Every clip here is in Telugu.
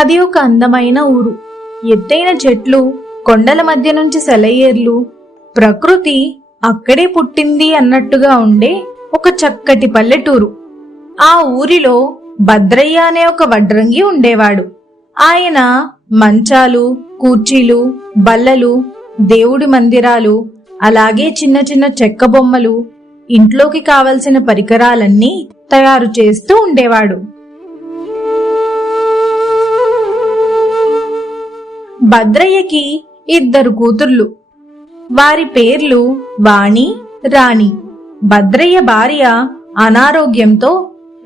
అది ఒక అందమైన ఊరు. ఎత్తైన చెట్లు, కొండల మధ్య నుంచి సెలయేర్లు, ప్రకృతి అక్కడే పుట్టింది అన్నట్టుగా ఉండే ఒక చక్కటి పల్లెటూరు. ఆ ఊరిలో భద్రయ్య అనే ఒక వడ్రంగి ఉండేవాడు. ఆయన మంచాలు, కుర్చీలు, బల్లలు, దేవుడి మందిరాలు, అలాగే చిన్న చిన్న చెక్క బొమ్మలు, ఇంట్లోకి కావలసిన పరికరాలన్నీ తయారు చేస్తూ ఉండేవాడు. భద్రయ్యకి 2 కూతుర్లు. వారి పేర్లు వాణి, రాణి. భద్రయ్య భార్య అనారోగ్యంతో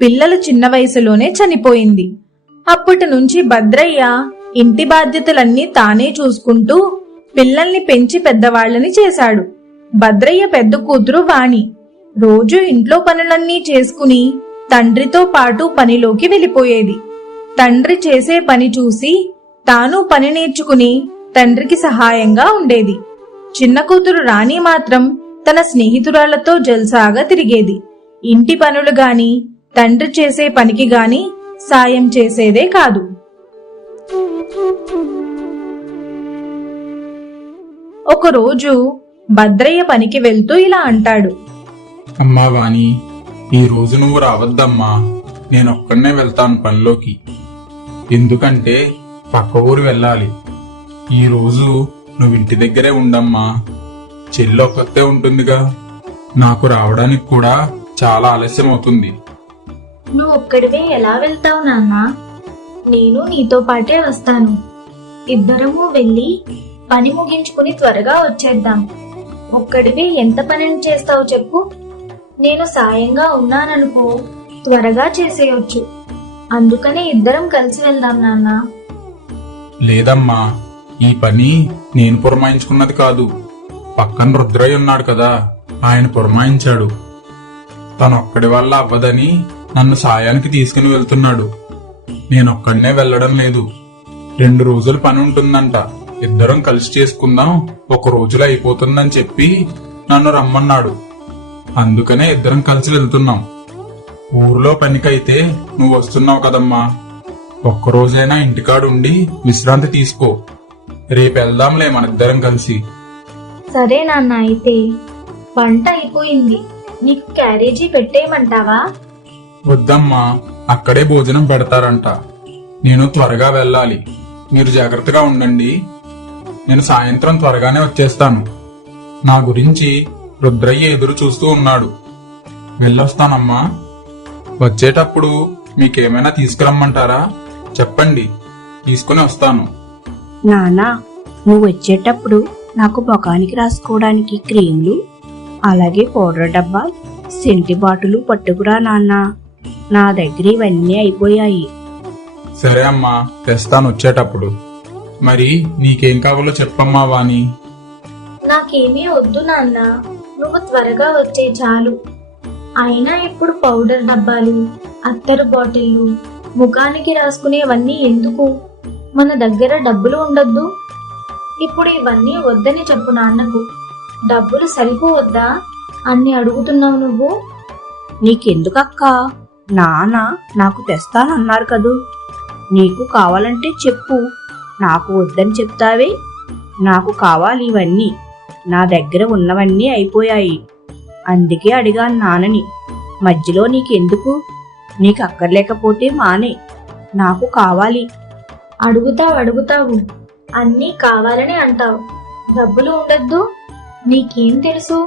పిల్లలు చిన్న వయసులోనే చనిపోయింది. అప్పటి నుంచి భద్రయ్య ఇంటి బాధ్యతలన్నీ తానే చూసుకుంటూ పిల్లల్ని పెంచి పెద్దవాళ్లని చేశాడు. భద్రయ్య పెద్ద కూతురు వాణి రోజు ఇంట్లో పనులన్నీ చేసుకుని తండ్రితో పాటు పనిలోకి వెళ్ళిపోయేది. తండ్రి చేసే పని చూసి తాను పని నేర్చుకుని తండ్రికి సహాయంగా ఉండేది. చిన్న కూతురు రాణి మాత్రం తన స్నేహితురాళ్లతో జల్సాగా తిరిగేది. ఇంటి పనులు గాని తండ్రి చేసే పనికి గాని సాయం చేసేదే కాదు. ఒకరోజు భద్రయ్య పనికి వెళ్తూ ఇలా అంటాడు. అమ్మా వాణి, ఈ రోజు నువ్వు రావద్దమ్మా. నేనొక్కడనే వెళ్తాను పనిలోకి. ఎందుకంటే పక్క ఊరు వెళ్ళాలి. ఈ రోజు నువ్వు ఇంటి దగ్గరే ఉండమ్మా. చెల్లి ఒక్కతే ఉంటుందిగా. నాకు రావడానికి కూడా చాలా ఆలస్యం అవుతుంది. నువ్వు ఒక్కడివే ఎలా వెళ్తావు నాన్నా? నేను నీతో పాటే వస్తాను. ఇద్దరము వెళ్ళి పని ముగించుకుని త్వరగా వచ్చేద్దాం. ఒక్కడివే ఎంత పనిని చేస్తావు చెప్పు? నేను సాయంగా ఉన్నాననుకో, త్వరగా చేసేయొచ్చు. అందుకనే ఇద్దరం కలిసి వెళ్దాం నాన్నా. లేదమ్మా, ఈ పని నేను పురమాయించుకున్నది కాదు. పక్కన రుద్రయ్య ఉన్నాడు కదా, ఆయన పురమాయించాడు. తనొక్కడి వల్ల అవ్వదని నన్ను సాయానికి తీసుకుని వెళ్తున్నాడు. నేనొక్కడనే వెళ్లడం లేదు. 2 రోజుల పని ఉంటుందంట. ఇద్దరం కలిసి చేసుకుందాం, 1 రోజులో అయిపోతుందని చెప్పి నన్ను రమ్మన్నాడు. అందుకనే ఇద్దరం కలిసి వెళ్తున్నాం. ఊర్లో పనికైతే నువ్వు వస్తున్నావు కదమ్మా. 1 రోజైనా ఇంటికాడుండి విశ్రాంతి తీసుకో. రేపు వెళ్దాంలే మనిద్దరం కలిసి. సరే నాన్న, అయితే వంట అయిపోయింది. నీకు క్యారేజీ పెట్టేయమంటావా? వద్దమ్మా, అక్కడే భోజనం పెడతారంట. నేను త్వరగా వెళ్ళాలి. మీరు జాగ్రత్తగా ఉండండి. నేను సాయంత్రం త్వరగానే వచ్చేస్తాను. నా గురించి రుద్రయ్య ఎదురు చూస్తూ ఉన్నాడు. వెళ్ళొస్తానమ్మా. వచ్చేటప్పుడు మీకేమైనా తీసుకురమ్మంటారా? చెప్పండి, తీసుకుని వస్తాను. నానా, నువ్వు వచ్చేటప్పుడు నాకు ముఖానికి రాసుకోవడానికి క్రీములు, అలాగే పౌడర్ డబ్బా, సెంటి బాటిలు పట్టుకురా నాన్నా. నా దగ్గర ఇవన్నీ అయిపోయాయి. సరే అమ్మా, తెస్తాను వచ్చేటప్పుడు. మరి నీకేం కావాలో చెప్పమ్మా వాణి. నాకేమీ వద్దు నాన్న, నువ్వు త్వరగా వచ్చే చాలు. అయినా ఇప్పుడు పౌడర్ డబ్బాలు, అత్తరు బాటిళ్లు, ముఖానికి రాసుకునేవన్నీ ఎందుకు? మన దగ్గర డబ్బులు ఉండొద్దు. ఇప్పుడు ఇవన్నీ వద్దని చెప్పు నాన్నకు. డబ్బులు సరిపోవద్దా అన్ని అడుగుతున్నావు నువ్వు? నీకెందుకక్కా? నాన్న నాకు తెస్తానన్నారు కదూ. నీకు కావాలంటే చెప్పు, నాకు వద్దని చెప్తావే. నాకు కావాలి ఇవన్నీ. నా దగ్గర ఉన్నవన్నీ అయిపోయాయి. అందుకే అడిగాను నాన్నని. మధ్యలో నీకెందుకు? నీకు అక్కర్లేకపోతే మానే. నాకు కావాలి. అడుగుతావు, అన్నీ కావాలని అంటావు. డబ్బులు ఉండద్దు. నీకేం తెలుసు?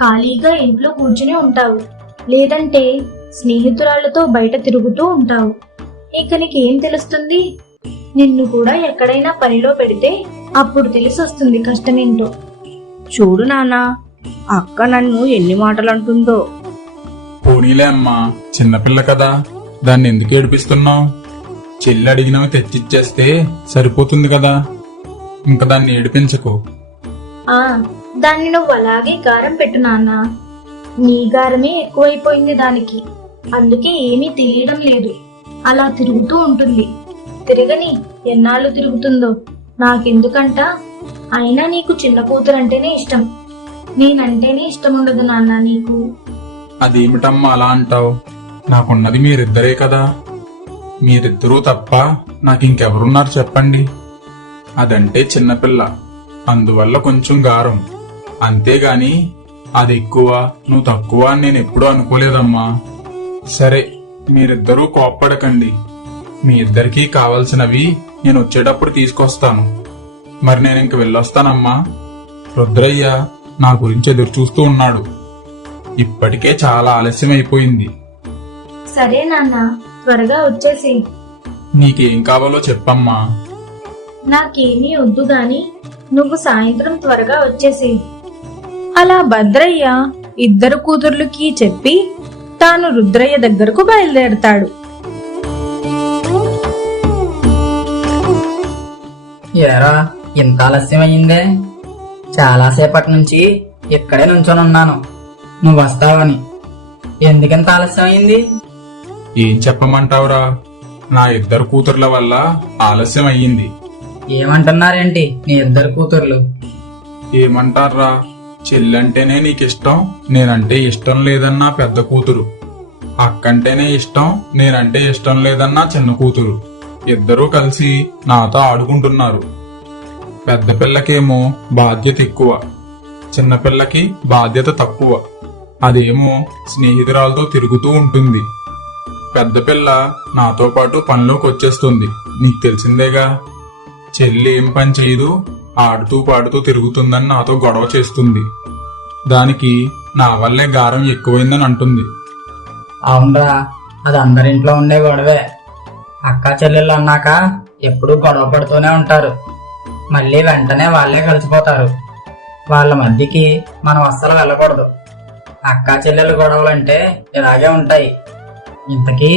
ఖాళీగా ఇంట్లో కూర్చుని ఉంటావు, లేదంటే స్నేహితురాళ్లతో బయట తిరుగుతూ ఉంటావు. ఇక నీకేం తెలుస్తుంది? నిన్ను కూడా ఎక్కడైనా పనిలో పెడితే అప్పుడు తెలిసొస్తుంది కష్టమేంటో. చూడు నాన్నా, అక్క నన్ను ఎన్ని మాటలు అంటుందో. పోనీలే అమ్మా, చిన్నపిల్ల కదా, దాన్ని ఎందుకు ఏడిపిస్తున్నావు? చెల్లి అడిగినవి తెచ్చిచ్చేస్తే సరిపోతుంది కదా. ఇంకా దాన్ని ఏడిపించకు. దాన్ని నువ్వు అలాగే గారం పెట్టు నాన్న. నీ గారమే ఎక్కువైపోయింది దానికి. అందుకే ఏమీ తెలియడం లేదు. అలా తిరుగుతూ ఉంటుంది. తిరగని, ఎన్నాళ్ళు తిరుగుతుందో నాకెందుకంట. అయినా నీకు చిన్న కూతురంటేనే ఇష్టం. నేనంటేనే ఇష్టం ఉండదు నాన్న నీకు. అదేమిటమ్మా అలా అంటావు? నాకున్నది మీరిద్దరే కదా. మీరిద్దరూ తప్ప నాకింకెవరున్నారు చెప్పండి. అదంటే చిన్నపిల్ల, అందువల్ల కొంచెం గారం. అంతేగాని అది ఎక్కువ నువ్వు తక్కువ అని నేను ఎప్పుడూ అనుకోలేదమ్మా. సరే, మీరిద్దరూ కోప్పడకండి. మీ ఇద్దరికీ కావలసినవి నేను వచ్చేటప్పుడు తీసుకొస్తాను. మరి నేను ఇంక వెళ్ళొస్తానమ్మా. రుద్రయ్య నా గురించి ఎదురు చూస్తూ ఉన్నాడు. ఇప్పటికే చాలా ఆలస్యం అయిపోయింది. సరే నాన్న, త్వరగా వచ్చేసి. నీకేం కావాలో చెప్పమ్మా. నాకేమీ వద్దు గాని నువ్వు సాయంత్రం త్వరగా వచ్చేసి. అలా భద్రయ్య ఇద్దరు కూతుర్లకి చెప్పి తాను రుద్రయ్య దగ్గరకు బయలుదేరతాడు. ఏరా, ఇంత ఆలస్యం అయ్యిందే? చాలాసేపటి నుంచి ఇక్కడే నుంచొని ఉన్నాను నువ్వు వస్తావని. ఎందుకింత ఆలస్యం అయింది? ఏం చెప్పమంటావురా, నా ఇద్దరు కూతుర్ల వల్ల ఆలస్యం అయ్యింది. ఏమంటున్నారేంటి నీ ఇద్దరు కూతుర్లు? ఏమంటారా, చెల్లంటేనే నీకిష్టం, నేనంటే ఇష్టం లేదన్నా పెద్ద కూతురు. అక్కంటేనే ఇష్టం, నేనంటే ఇష్టం లేదన్నా చిన్న కూతురు. ఇద్దరూ కలిసి నాతో ఆడుకుంటున్నారు. పెద్ద పిల్లకేమో బాధ్యత ఎక్కువ, చిన్న పిల్లకి బాధ్యత తక్కువ. అదేమో స్నేహితురాలతో తిరుగుతూ ఉంటుంది. పెద్ద పిల్ల నాతో పాటు పనిలోకి వచ్చేస్తుంది. నీకు తెలిసిందేగా, చెల్లి ఏం పని చేయదు, ఆడుతూ పాడుతూ తిరుగుతుందని నాతో గొడవ చేస్తుంది. దానికి నా వల్లే గారం ఎక్కువైందని అంటుంది. అవునరా, అది అందరింట్లో ఉండే గొడవే. అక్కా చెల్లెళ్ళు అన్నాక ఎప్పుడూ గొడవ పడుతూనే ఉంటారు. మళ్ళీ వెంటనే వాళ్ళే కలిసిపోతారు. వాళ్ళ మధ్యకి మనం అస్సలు వెళ్ళకూడదు. అక్కా చెల్లెలు గొడవలంటే ఇలాగే ఉంటాయి. ఇంతకీ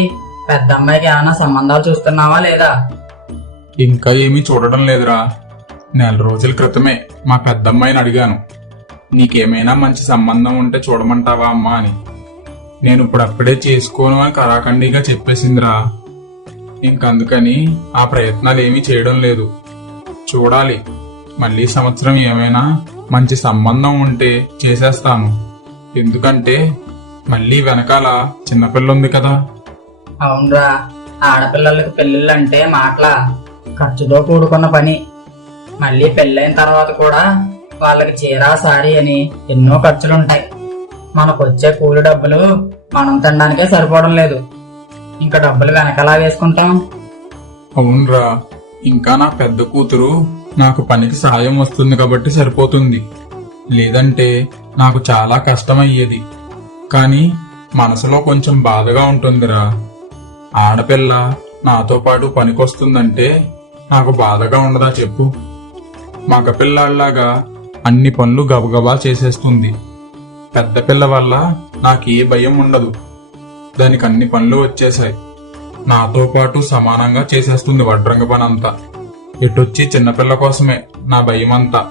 పెద్ద అమ్మాయికి ఏమైనా సంబంధాలు చూస్తున్నావా లేదా? ఇంకా ఏమీ చూడడం లేదురా. నెల రోజుల క్రితమే మా పెద్దమ్మాయిని అడిగాను, నీకేమైనా మంచి సంబంధం ఉంటే చూడమంటావా అమ్మా అని. నేను ఇప్పుడప్పుడే చేసుకోను అని కరాఖండిగా చెప్పేసిందిరా. ఇంకందుకని ఆ ప్రయత్నాలు ఏమీ చేయడం లేదు. చూడాలి, మళ్ళీ సంవత్సరం ఏమైనా మంచి సంబంధం ఉంటే చేసేస్తాను. ఎందుకంటే మళ్ళీ వెనకాల చిన్నపిల్ల ఉంది కదా. అవునరా, ఆడపిల్లలకి పెళ్ళిళ్ళంటే మాటలా, ఖర్చుతో కూడుకున్న పని. మళ్ళీ పెళ్ళైన తర్వాత కూడా వాళ్ళకి చీర సారీ అని ఎన్నో ఖర్చులుంటాయి. మనకు వచ్చే కూలి డబ్బులు మనం తినడానికే సరిపోవడం లేదు. ఇంకా డబ్బులు వెనకలా వేసుకుంటాం. అవునరా, ఇంకా నా పెద్ద కూతురు నాకు పనికి సాయం వస్తుంది కాబట్టి సరిపోతుంది. లేదంటే నాకు చాలా కష్టమయ్యేది. కానీ మనసులో కొంచెం బాధగా ఉంటుందిరా. ఆడపిల్ల నాతో పాటు పనికొస్తుందంటే నాకు బాధగా ఉండదా చెప్పు. మగపిల్లాళ్లాగా అన్ని పనులు గబగబా చేసేస్తుంది. పెద్ద పిల్ల వల్ల నాకు ఏ భయం ఉండదు. దానికి అన్ని పనులు వచ్చేసాయి. నాతో పాటు సమానంగా చేసేస్తుంది వడ్రంగ పనంతా. ఎటొచ్చి చిన్నపిల్ల కోసమే నా భయమంతా.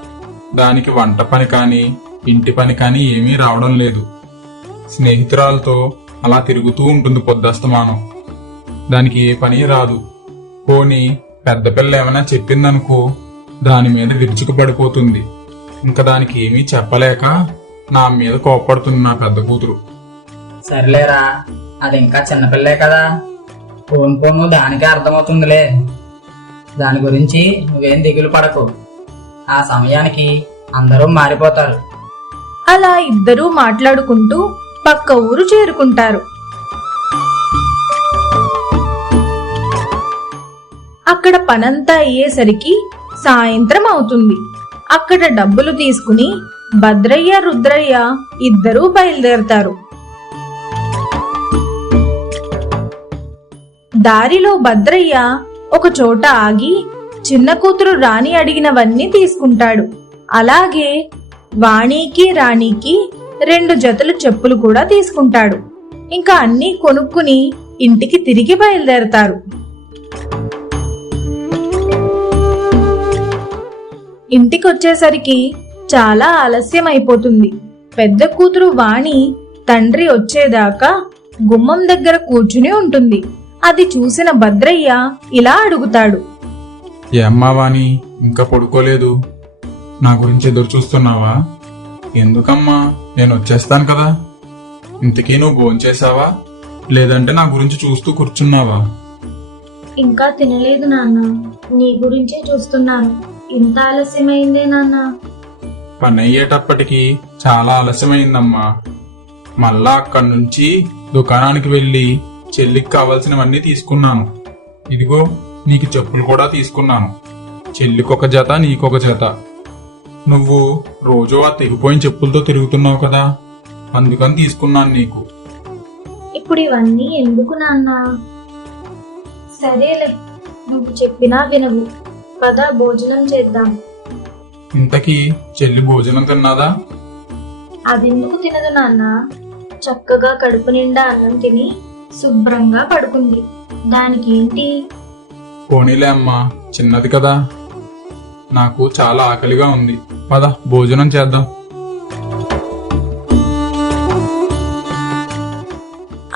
దానికి వంట పని కానీ ఇంటి పని కానీ ఏమీ రావడం లేదు. స్నేహితురాలతో అలా తిరుగుతూ ఉంటుంది పొద్దస్తమానం. దానికి ఏ పని రాదు. పోనీ పెద్ద పిల్ల ఏమైనా చెప్పిందనుకో, దాని మీద విరుచుకు పడిపోతుంది. ఇంకా దానికి ఏమీ చెప్పలేక నా మీద కోప్పడుతుంది నా పెద్ద కూతురు. సర్లేరా, అది ఇంకా చిన్నపిల్లే కదా, పోను పోను దానికే అర్థమవుతుందిలే. దాని గురించి నువ్వేం దిగులు పడకు. ఆ సమయానికి అందరూ మారిపోతారు. అలా ఇద్దరూ మాట్లాడుకుంటూ పక్క ఊరు చేరుకుంటారు. అక్కడ పనంతా అయ్యేసరికి సాయంత్రం అవుతుంది. అక్కడ డబ్బులు తీసుకుని భద్రయ్య రుద్రయ్య ఇద్దరూ బయలుదేరతారు. దారిలో భద్రయ్య ఒక చోట ఆగి చిన్న కూతురు రాణి అడిగినవన్నీ తీసుకుంటాడు. అలాగే వాణికి రాణికి 2 జతలు చెప్పులు కూడా తీసుకుంటాడు. ఇంకా అన్నీ కొనుక్కుని ఇంటికి తిరిగి బయలుదేరతారు. ఇంటికొచ్చేసరికి చాలా ఆలస్యం అయిపోతుంది. పెద్ద కూతురు వాణి తండ్రి వచ్చేదాకా గుమ్మం దగ్గర కూర్చుని ఉంటుంది. అది చూసిన భద్రయ్య ఇలా అడుగుతాడు. ఏమ్మా వాణి, ఇంకా పడుకోలేదు? నా గురించి ఎదురు చూస్తున్నావా? ఎందుకమ్మా, నేను వచ్చేస్తాను కదా. ఇంతకీ నువ్వు భోంచేసావా, లేదంటే నా గురించి చూస్తూ కూర్చున్నావా? ఇంకా తినలేదు నాన్న. నీ గురించే చూస్తున్నాను. ఇంత ఆలస్యమైందే నాన్న. పని అయ్యేటప్పటికి చాలా ఆలస్యమైందమ్మా. మళ్ళా అక్కడి నుంచి దుకాణానికి వెళ్ళి చెల్లికి కావలసినవన్నీ తీసుకున్నాను. ఇదిగో నీకు చెప్పులు కూడా తీసుకున్నాను. చెల్లికొక జత, నీకొక జత. నువ్వు రోజు ఆ తెగిపోయిన చెప్పులతో తిరుగుతున్నావు కదా, అందుకని తీసుకున్నాను నీకు. ఇప్పుడు ఇవన్నీ ఎందుకు నాన్న? సరేలే, నువ్వు చెప్పినా వినవు. పద భోజనం చేద్దాం. ఇంతకీ చెల్లి భోజనం తిన్నదా? అదెందుకు తినదు నాన్న? చక్కగా కడుపు నిండా అన్నం తిని శుభ్రంగా పడుకుంది. దానికి ఏంటి? పోనీలే అమ్మా, చిన్నది కదా. నాకు చాలా ఆకలిగా ఉంది. పద భోజనం చేద్దాం.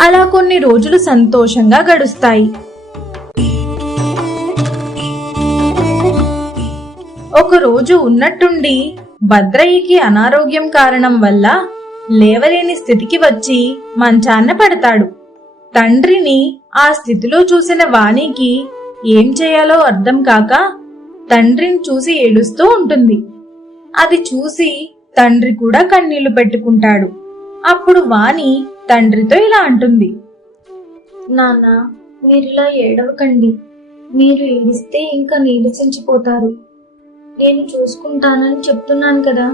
అలా కొన్ని రోజులు సంతోషంగా గడుస్తాయి. ఒకరోజు ఉన్నట్టుండి భద్రయ్యకి అనారోగ్యం కారణం వల్ల లేవలేని స్థితికి వచ్చి మంచాన పడతాడు. తండ్రిని ఆ స్థితిలో చూసిన వాణికి ఏం చేయాలో అర్థం కాక తండ్రిని చూసి ఏడుస్తూ ఉంటుంది. అది చూసి తండ్రి కూడా కన్నీళ్లు పెట్టుకుంటాడు. అప్పుడు వాణి తండ్రితో ఇలా అంటుంది. నాన్న, మీరిలా ఏడవకండి. మీరు ఏడిస్తే ఇంకా నీరసించిపోతారు. నేను చూసుకుంటానని చెప్తున్నాను కదా.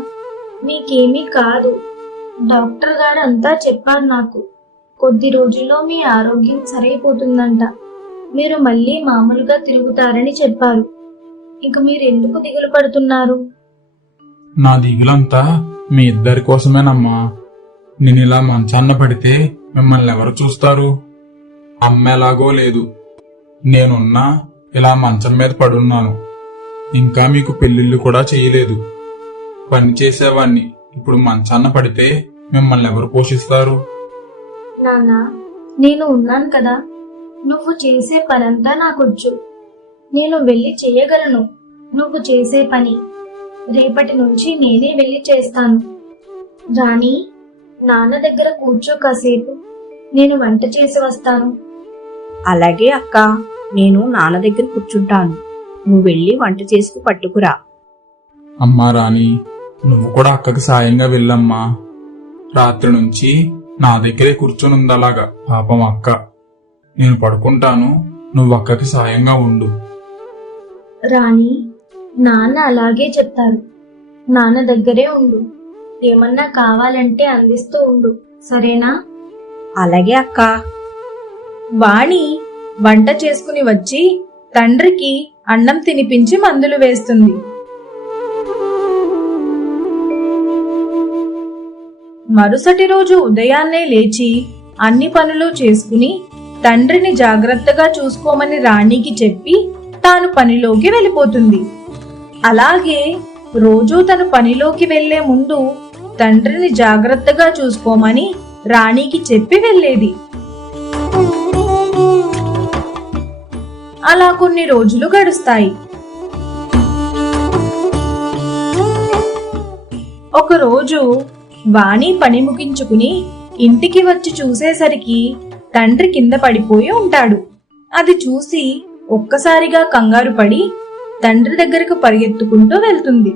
మీకేమీ కాదు. డాక్టర్ గారు అంతా చెప్పారు నాకు. కొద్ది రోజుల్లో మీ ఆరోగ్యం సరైపోతుందంట. మీరు మళ్ళీ మామూలుగా తిరుగుతారని చెప్పారు. ఇక మీరు ఎందుకు దిగులు పడుతున్నారు? నా దిగులంతా మీ ఇద్దరి కోసమేనమ్మా. నేను ఇలా మంచాన్న పడితే మిమ్మల్ని ఎవరు చూస్తారు? అమ్మ ఎలాగో లేదు, నేనున్నా ఇలా మంచం మీద పడున్నాను. ఇంకా మీకు పెళ్లిళ్ళు కూడా చేయలేదు. పని చేసేవాణ్ణి. ఇప్పుడు మంచాన్న పడితే మిమ్మల్ని ఎవరు పోషిస్తారు? నాన్న, నేను ఉన్నాను కదా. నువ్వు చేసే పనంతా నాకొచ్చు. నేను వెళ్ళి చేయగలను నువ్వు చేసే పని. రేపటి నుంచి నేనే వెళ్ళి చేస్తాను. రాణి, నాన్న దగ్గర కూర్చో కాసేపు. నేను వంట చేసి వస్తాను. అలాగే అక్క, నేను నాన్న దగ్గర కూర్చుంటాను. నువ్వు వెళ్ళి వంట చేసుకు పట్టుకురా. అమ్మా రాణి, నువ్వు కూడా అక్కకి సాయంగా వెళ్ళమ్మా. రాత్రి నుంచి నా దగ్గరే కూర్చొని ఉందలాగా పాపం అక్క. నేను పడుకుంటాను, నువ్వు అక్కకి సాయంగా ఉండు. రాణి, నాన్న అలాగే చెప్తారు. నాన్న దగ్గరే ఉండు. ఏమన్నా కావాలంటే అందిస్తూ ఉండు, సరేనా? అలాగే అక్క. వాణి వంట చేసుకుని వచ్చి తండ్రికి అన్నం తినిపించి మందులు వేస్తుంది. మరుసటి రోజు ఉదయాన్నే లేచి అన్ని పనులు చేసుకుని తండ్రిని జాగ్రత్తగా చూసుకోమని రాణికి చెప్పి తాను పనిలోకి వెళ్ళిపోతుంది. అలాగే రోజూ తను పనిలోకి వెళ్లే ముందు తండ్రిని జాగ్రత్తగా చూసుకోమని రాణికి చెప్పి వెళ్ళేది. అలా కొన్ని రోజులు గడుస్తాయి. ఒకరోజు వాణి పని ముగించుకుని ఇంటికి వచ్చి చూసేసరికి తండ్రి కింద పడిపోయి ఉంటాడు. అది చూసి ఒక్కసారిగా కంగారు పడి తండ్రి దగ్గరకు పరిగెత్తుకుంటూ వెళ్తుంది.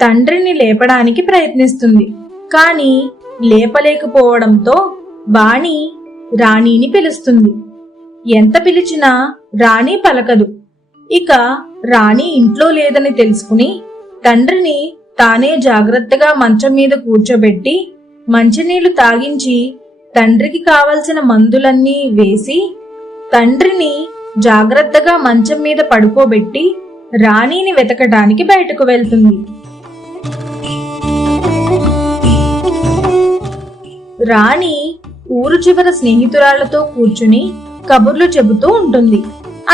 తండ్రిని లేపడానికి ప్రయత్నిస్తుంది. కాని లేపలేకపోవడంతో వాణి రాణిని పిలుస్తుంది. ఎంత పిలిచినా రాణి పలకదు. ఇక రాణి ఇంట్లో లేదని తెలుసుకుని తండ్రిని తానే జాగ్రత్తగా మంచం మీద కూర్చోబెట్టి మంచినీళ్లు తాగించి తండ్రికి కావలసిన మందులన్నీ వేసి తండ్రిని జాగ్రత్తగా మంచం మీద పడుకోబెట్టి రాణిని వెతకడానికి బయటకు వెళ్తుంది. రాణి ఊరు చివర స్నేహితురాళ్లతో కూర్చుని కబుర్లు చెబుతూ ఉంటుంది.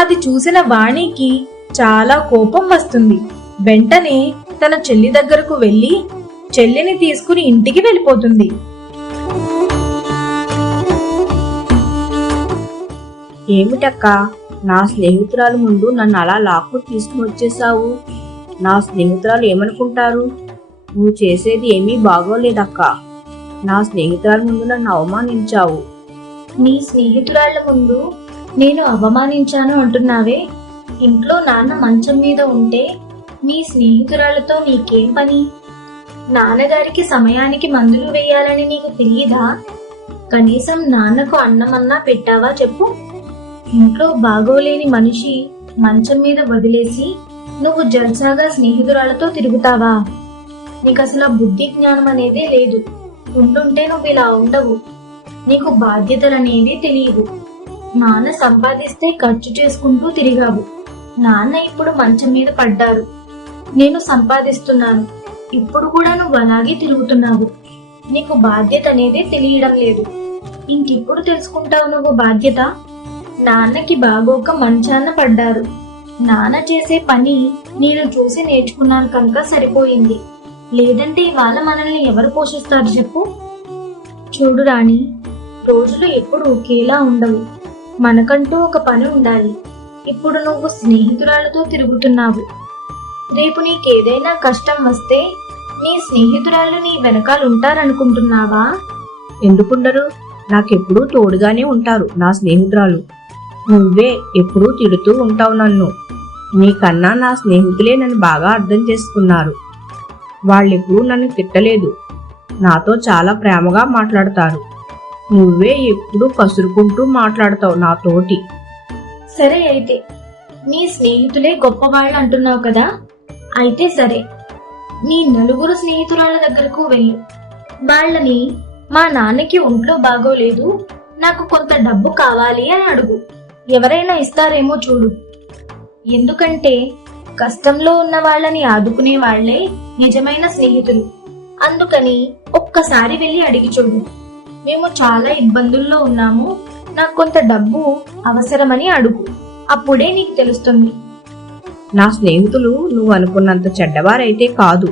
అది చూసిన వాణికి చాలా కోపం వస్తుంది. వెంటనే తన చెల్లి దగ్గరకు వెళ్లి చెల్లిని తీసుకుని ఇంటికి వెళ్ళిపోతుంది. ఏమిటక్కా, నా స్నేహితురాలు ముందు నన్ను అలా లాక్కు తీసుకుని వచ్చేసావు? నా స్నేహితురాలు ఏమనుకుంటారు? నువ్వు చేసేది ఏమీ బాగోలేదక్కా. నా స్నేహితురాలు ముందు నన్ను అవమానించావు. నీ స్నేహితురాళ్ల ముందు నేను అవమానించాను అంటున్నావే? ఇంట్లో నాన్న మంచం మీద ఉంటే మీ స్నేహితురాలతో నీకేం పని? నాన్నగారికి సమయానికి మందులు వేయాలని నీకు తెలియదా? కనీసం నాన్నకు అన్నమన్నా పెట్టావా చెప్పు? ఇంట్లో బాగోలేని మనిషి మంచం మీద వదిలేసి నువ్వు జల్సాగా స్నేహితురాలతో తిరుగుతావా? నీకు అసలు ఆ బుద్ధి జ్ఞానం అనేదే లేదు. ఉంటుంటే నువ్వు ఇలా ఉండవు. నీకు బాధ్యతలనేవి తెలియవు. నాన్న సంపాదిస్తే ఖర్చు చేసుకుంటూ తిరిగావు. నాన్న ఇప్పుడు మంచం మీద పడ్డారు. నేను సంపాదిస్తున్నాను. ఇప్పుడు కూడా నువ్వు అలాగే తిరుగుతున్నావు. నీకు బాధ్యత అనేది తెలియడం లేదు. ఇంకెప్పుడు తెలుసుకుంటావు నువ్వు బాధ్యత? నాన్నకి బాగోక మంచాన పడ్డారు. నాన్న చేసే పని నేను చూసి నేర్చుకున్నాను కనుక సరిపోయింది. లేదంటే ఇవాళ మనల్ని ఎవరు పోషిస్తారు చెప్పు? చూడు రాణి, రోజులు ఎప్పుడు ఒకేలా ఉండవు. మనకంటూ ఒక పని ఉండాలి. ఇప్పుడు నువ్వు స్నేహితురాలతో తిరుగుతున్నావు. రేపు నీకేదైనా కష్టం వస్తే నీ స్నేహితురాలు నీ వెనకాలంటారనుకుంటున్నావా? ఎందుకుండరు? నాకెప్పుడూ తోడుగానే ఉంటారు నా స్నేహితురాలు. నువ్వే ఎప్పుడూ తిడుతూ ఉంటావు నన్ను. నీకన్నా నా స్నేహితులే నన్ను బాగా అర్థం చేసుకున్నారు. వాళ్ళెప్పుడూ నన్ను తిట్టలేదు. నాతో చాలా ప్రేమగా మాట్లాడతారు. నువ్వే ఎప్పుడూ కసురుకుంటూ మాట్లాడతావు నాతోటి. సరే అయితే, నీ స్నేహితులే గొప్పవాళ్ళు అంటున్నావు కదా? అయితే సరే, నీ నలుగురు స్నేహితురాల దగ్గరకు వెళ్ళు. వాళ్ళని మా నాన్నకి ఒంట్లో బాగోలేదు, నాకు కొంత డబ్బు కావాలి అని అడుగు. ఎవరైనా ఇస్తారేమో చూడు. ఎందుకంటే కష్టంలో ఉన్న వాళ్ళని ఆదుకునే వాళ్లే నిజమైన స్నేహితులు. అందుకని ఒక్కసారి వెళ్ళి అడిగి చూడు. మేము చాలా ఇబ్బందుల్లో ఉన్నాము, నాకు కొంత డబ్బు అవసరమని అడుగు. అప్పుడే నీకు తెలుస్తుంది. నా స్నేహితులు నువ్వు అనుకున్నంత చెడ్డవారైతే కాదు.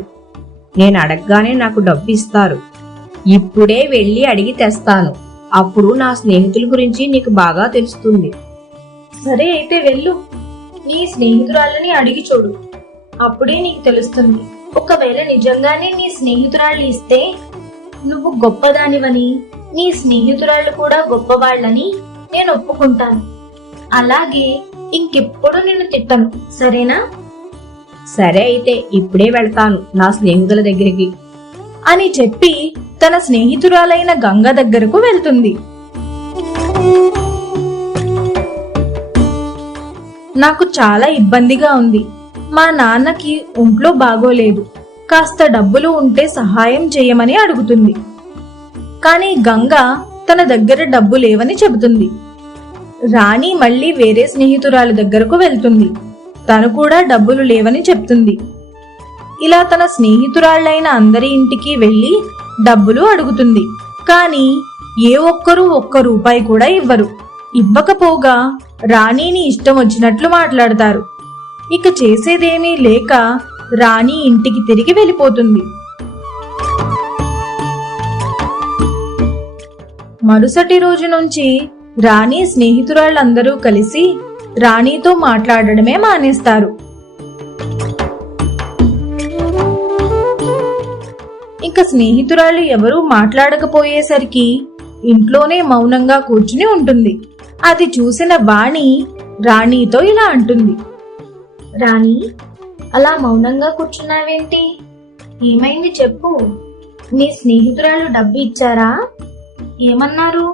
నేను అడగగానే నాకు డబ్బు ఇస్తారు. ఇప్పుడే వెళ్ళి అడిగి తెస్తాను. అప్పుడు నా స్నేహితుల గురించి నీకు బాగా తెలుస్తుంది. సరే అయితే వెళ్ళు. నీ స్నేహితురాలని అడిగి చూడు. అప్పుడే నీకు తెలుస్తుంది. ఒకవేళ నిజంగానే నీ స్నేహితురాళ్ళు ఇస్తే నువ్వు గొప్పదానివని, నీ స్నేహితురాళ్ళు కూడా గొప్పవాళ్ళని నేను ఒప్పుకుంటాను. అలాగే ఇంకెప్పుడు నిన్ను తిట్టను, సరేనా? సరే అయితే ఇప్పుడే వెళ్తాను నా స్నేహితుల దగ్గరికి అని చెప్పి తన స్నేహితురాలైన గంగ దగ్గరకు వెళ్తుంది. నాకు చాలా ఇబ్బందిగా ఉంది. మా నాన్నకి ఒంట్లో బాగోలేదు. కాస్త డబ్బులు ఉంటే సహాయం చేయమని అడుగుతుంది. కానీ గంగ తన దగ్గర డబ్బు లేవని చెబుతుంది. రాణి మళ్ళీ వేరే స్నేహితురాలి దగ్గరకు వెళ్తుంది. తను కూడా డబ్బులు లేవని చెప్తుంది. ఇలా తన స్నేహితురాళ్ళైన అందరి ఇంటికి వెళ్లి డబ్బులు అడుగుతుంది. కానీ ఏ ఒక్కరూ ఒక్క రూపాయి కూడా ఇవ్వరు. ఇవ్వకపోగా రాణిని ఇష్టం వచ్చినట్లు మాట్లాడతారు. ఇక చేసేదేమీ లేక రాణి ఇంటికి తిరిగి వెళ్ళిపోతుంది. మరుసటి రోజు నుంచి రాణి స్నేహితురాళ్ళందరూ కలిసి రాణితో మాట్లాడడమే మానేస్తారు. ఇక స్నేహితురాళ్ళు ఎవరూ మాట్లాడకపోయేసరికి ఇంట్లోనే మౌనంగా కూర్చుని ఉంటుంది. అది చూసిన వాణి రాణితో ఇలా అంటుంది. రాణి, అలా మౌనంగా కూర్చున్నావేంటి? ఏమైంది చెప్పు. నీ స్నేహితురాలు డబ్బు ఇచ్చారా? ఏమన్నారు?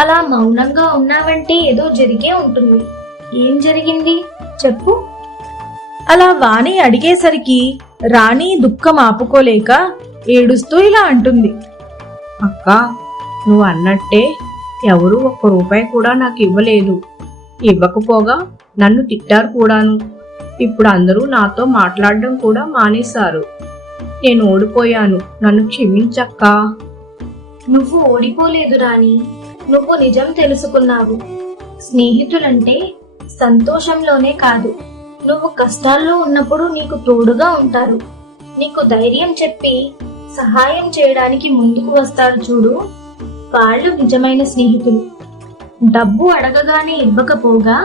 అలా మౌనంగా ఉన్నావంటే ఏదో జరిగే ఉంటుంది. ఏం జరిగింది చెప్పు. అలా వాణి అడిగేసరికి రాణి దుఃఖం ఆపుకోలేక ఏడుస్తూ ఇలా అంటుంది. అక్క, నువ్వు అన్నట్టే ఎవరూ ఒక్క రూపాయి కూడా నాకు ఇవ్వలేదు. ఇవ్వకపోగా నన్ను తిట్టారు కూడాను. ఇప్పుడు అందరూ నాతో మాట్లాడడం కూడా మానేశారు. నేను ఓడిపోయాను, నన్ను క్షమించక్కా. నువ్వు ఓడిపోలేదు రాణి, నువ్వు నిజం తెలుసుకున్నావు. స్నేహితులంటే సంతోషంలోనే కాదు, నువ్వు కష్టాల్లో ఉన్నప్పుడు నీకు తోడుగా ఉంటారు. నీకు ధైర్యం చెప్పి సహాయం చేయడానికి ముందుకు వస్తారు చూడు, వాళ్ళు నిజమైన స్నేహితులు. డబ్బు అడగగానే ఇవ్వకపోగా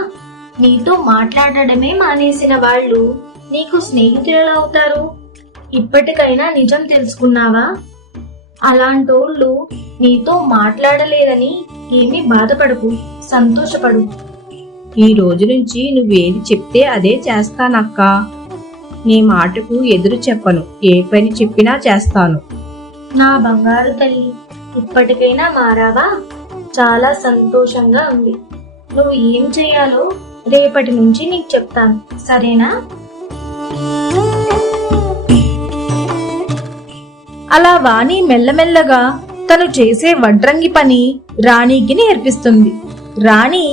నీతో మాట్లాడడమే మానేసిన వాళ్ళు నీకు స్నేహితులు అవుతారు. ఇప్పటికైనా నిజం తెలుసుకున్నావా? అలాంటోళ్ళు నీతో మాట్లాడలేదని ఏమీ బాధపడకు, సంతోషపడు. ఈ రోజు నుంచి నువ్వేది చెప్తే అదే చేస్తానక్కా. నీ మాటకు ఎదురు చెప్పను. ఏ పని చెప్పినా చేస్తాను. నా బంగారు తల్లి, ఇప్పటికైనా మారావా? చాలా సంతోషంగా ఉంది. నువ్వు ఏం చేయాలో రేపటి నుంచి నీకు చెప్తాను, సరేనా? అలా వాణి మెల్లమెల్లగా తను చేసే వడ్రంగి పని రాణికి నేర్పిస్తుంది. రాణి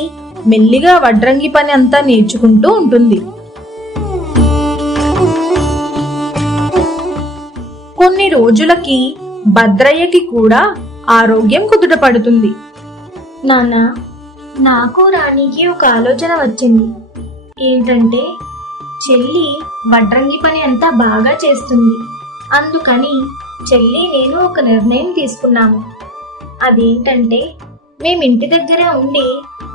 మెల్లిగా వడ్రంగి పని అంతా నేర్చుకుంటూ ఉంటుంది. కొన్ని రోజులకి భద్రయ్యకి కూడా ఆరోగ్యం కుదుటపడుతుంది. నాన్న, నాకు రాణికి ఒక ఆలోచన వచ్చింది. ఏంటంటే, చెల్లి వడ్రంగి పని అంతా బాగా చేస్తుంది. అందుకని చెల్లి నేను ఒక నిర్ణయం తీసుకున్నాము. అదేంటంటే, మేమింటి దగ్గర ఉండి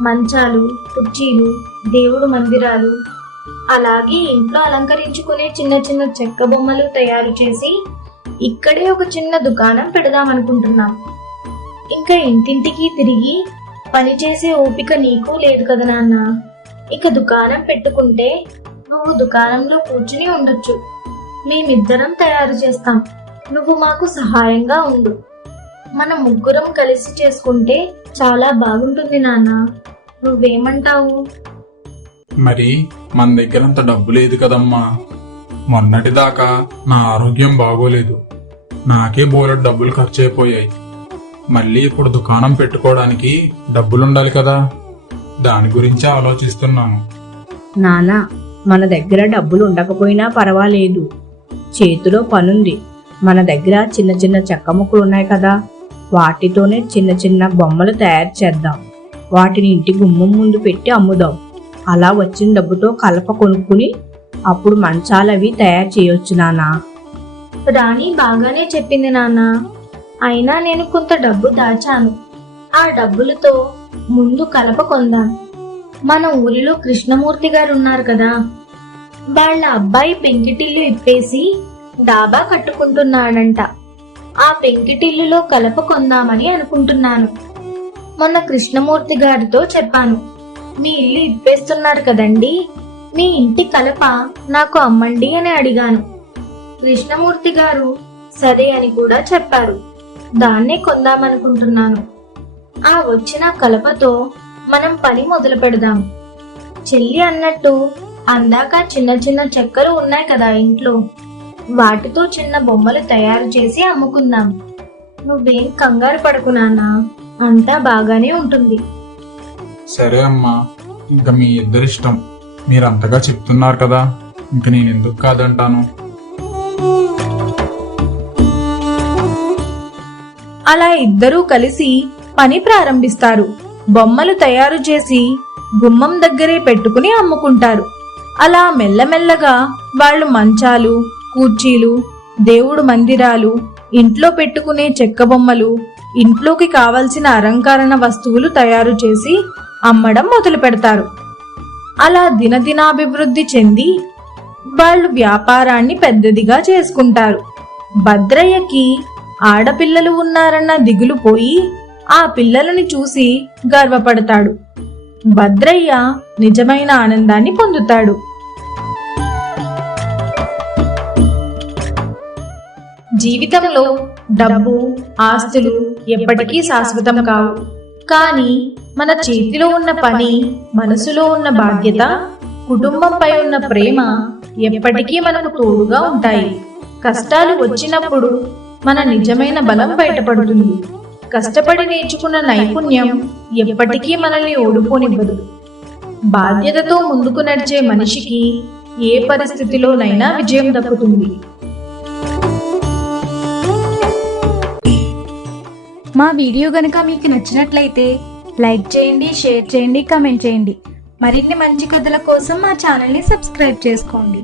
మంచాలు, కుర్చీలు, దేవుడు మందిరాలు, అలాగే ఇంట్లో అలంకరించుకునే చిన్న చిన్న చెక్క బొమ్మలు తయారు చేసి ఇక్కడే ఒక చిన్న దుకాణం పెడదామనుకుంటున్నాం. ఇంకా ఇంటింటికి తిరిగి పనిచేసే ఓపిక నీకు లేదు కదా నాన్న. ఇక దుకాణం పెట్టుకుంటే నువ్వు దుకాణంలో కూర్చుని ఉండొచ్చు. మేమిద్దరం తయారు చేస్తాం, నువ్వు మాకు సహాయంగా ఉండు. మనం ముగ్గురం కలిసి చేసుకుంటే చాలా బాగుంటుంది నాన్న. నువ్వేమంటావు? మరి మన దగ్గర అంత డబ్బు లేదు కదమ్మా. మొన్నటిదాకా నా ఆరోగ్యం బాగోలేదు. నాకే బోలెడు డబ్బులు ఖర్చు అయిపోయాయి. మళ్ళీ ఇప్పుడు దుకాణం పెట్టుకోవడానికి డబ్బులుండాలి కదా. దాని గురించి ఆలోచిస్తున్నాను. నానా, మన దగ్గర డబ్బులు ఉండకపోయినా పర్వాలేదు. చేతిలో పనుంది. మన దగ్గర చిన్న చిన్న చెక్క ముక్కలు ఉన్నాయి కదా, వాటితోనే చిన్న చిన్న బొమ్మలు తయారు చేద్దాం. వాటిని ఇంటి గుమ్మం ముందు పెట్టి అమ్ముదాం. అలా వచ్చిన డబ్బుతో కలప కొనుక్కుని అప్పుడు మంచాలవి తయారు చేయొచ్చు నానా. రాణి బాగానే చెప్పింది నాన్న. అయినా నేను కొంత డబ్బు దాచాను. ఆ డబ్బులతో ముందు కలప కొందాం. మన ఊరిలో కృష్ణమూర్తి గారు ఉన్నారు కదా, వాళ్ళ అబ్బాయి పెంకిటిల్లు ఇప్పేసి డాబా కట్టుకుంటున్నాడంట. ఆ పెంకిటిల్లులో కలప కొందామని అనుకుంటున్నాను. మొన్న కృష్ణమూర్తి గారితో చెప్పాను, మీ ఇల్లు ఇప్పేస్తున్నారు కదండి, మీ ఇంటి కలప నాకు అమ్మండి అని అడిగాను. కృష్ణమూర్తి గారు సరే అని కూడా చెప్పారు. దాన్నే కొందామనుకుంటున్నాను. ఆ వచ్చిన కలపతో మనం పని మొదలు పెడదాం. చెల్లి అన్నట్టు అందాక చిన్న చిన్న చెక్కలు ఉన్నాయి కదా ఇంట్లో, వాటితో చిన్న బొమ్మలు తయారు చేసి అమ్ముకుందాం. నువ్వేం కంగారు పడకు నాన్న, అంతా బాగానే ఉంటుంది. సరే అమ్మా, ఇంకా మీ ఇద్దరిష్టం. మీరంతగా చెప్తున్నారు కదా, ఇంక నేను ఎందుకు కాదంటాను. అలా ఇద్దరూ కలిసి పని ప్రారంభిస్తారు. బొమ్మలు తయారు చేసి గుమ్మం దగ్గరే పెట్టుకుని అమ్ముకుంటారు. అలా మెల్లమెల్లగా వాళ్ళు మంచాలు, కుర్చీలు, దేవుడు మందిరాలు, ఇంట్లో పెట్టుకునే చెక్క బొమ్మలు, ఇంట్లోకి కావలసిన అలంకరణ వస్తువులు తయారు చేసి అమ్మడం మొదలు పెడతారు. అలా దినదినాభివృద్ధి చెంది వాళ్ళు వ్యాపారాన్ని పెద్దదిగా చేసుకుంటారు. భద్రయ్యకి ఆడపిల్లలు ఉన్నారన్న దిగులు పోయి ఆ పిల్లలని చూసి గర్వపడతాడు. భద్రయ్య నిజమైన ఆనందాన్ని పొందుతాడు. జీవితంలో డబ్బు, ఆస్తులు ఎప్పటికీ శాశ్వతం కావు. కానీ మన చేతిలో ఉన్న పని, మనసులో ఉన్న బాధ్యత, కుటుంబంపై ఉన్న ప్రేమ ఎప్పటికీ మనకు తోడుగా ఉంటాయి. కష్టాలు వచ్చినప్పుడు మన నిజమైన బలం బయటపడుతుంది. కష్టపడి నేర్చుకున్న నైపుణ్యం ఎప్పటికీ మనల్ని ఓడిపోనివ్వదు. బాధ్యతతో ముందుకు నడిచే మనిషికి ఏ పరిస్థితిలోనైనా విజయం దక్కుతుంది. మా వీడియో గనుక మీకు నచ్చినట్లయితే లైక్ చేయండి, షేర్ చేయండి, కామెంట్ చేయండి. మరిన్ని మంచి కథల కోసం మా ఛానల్ని సబ్స్క్రైబ్ చేసుకోండి.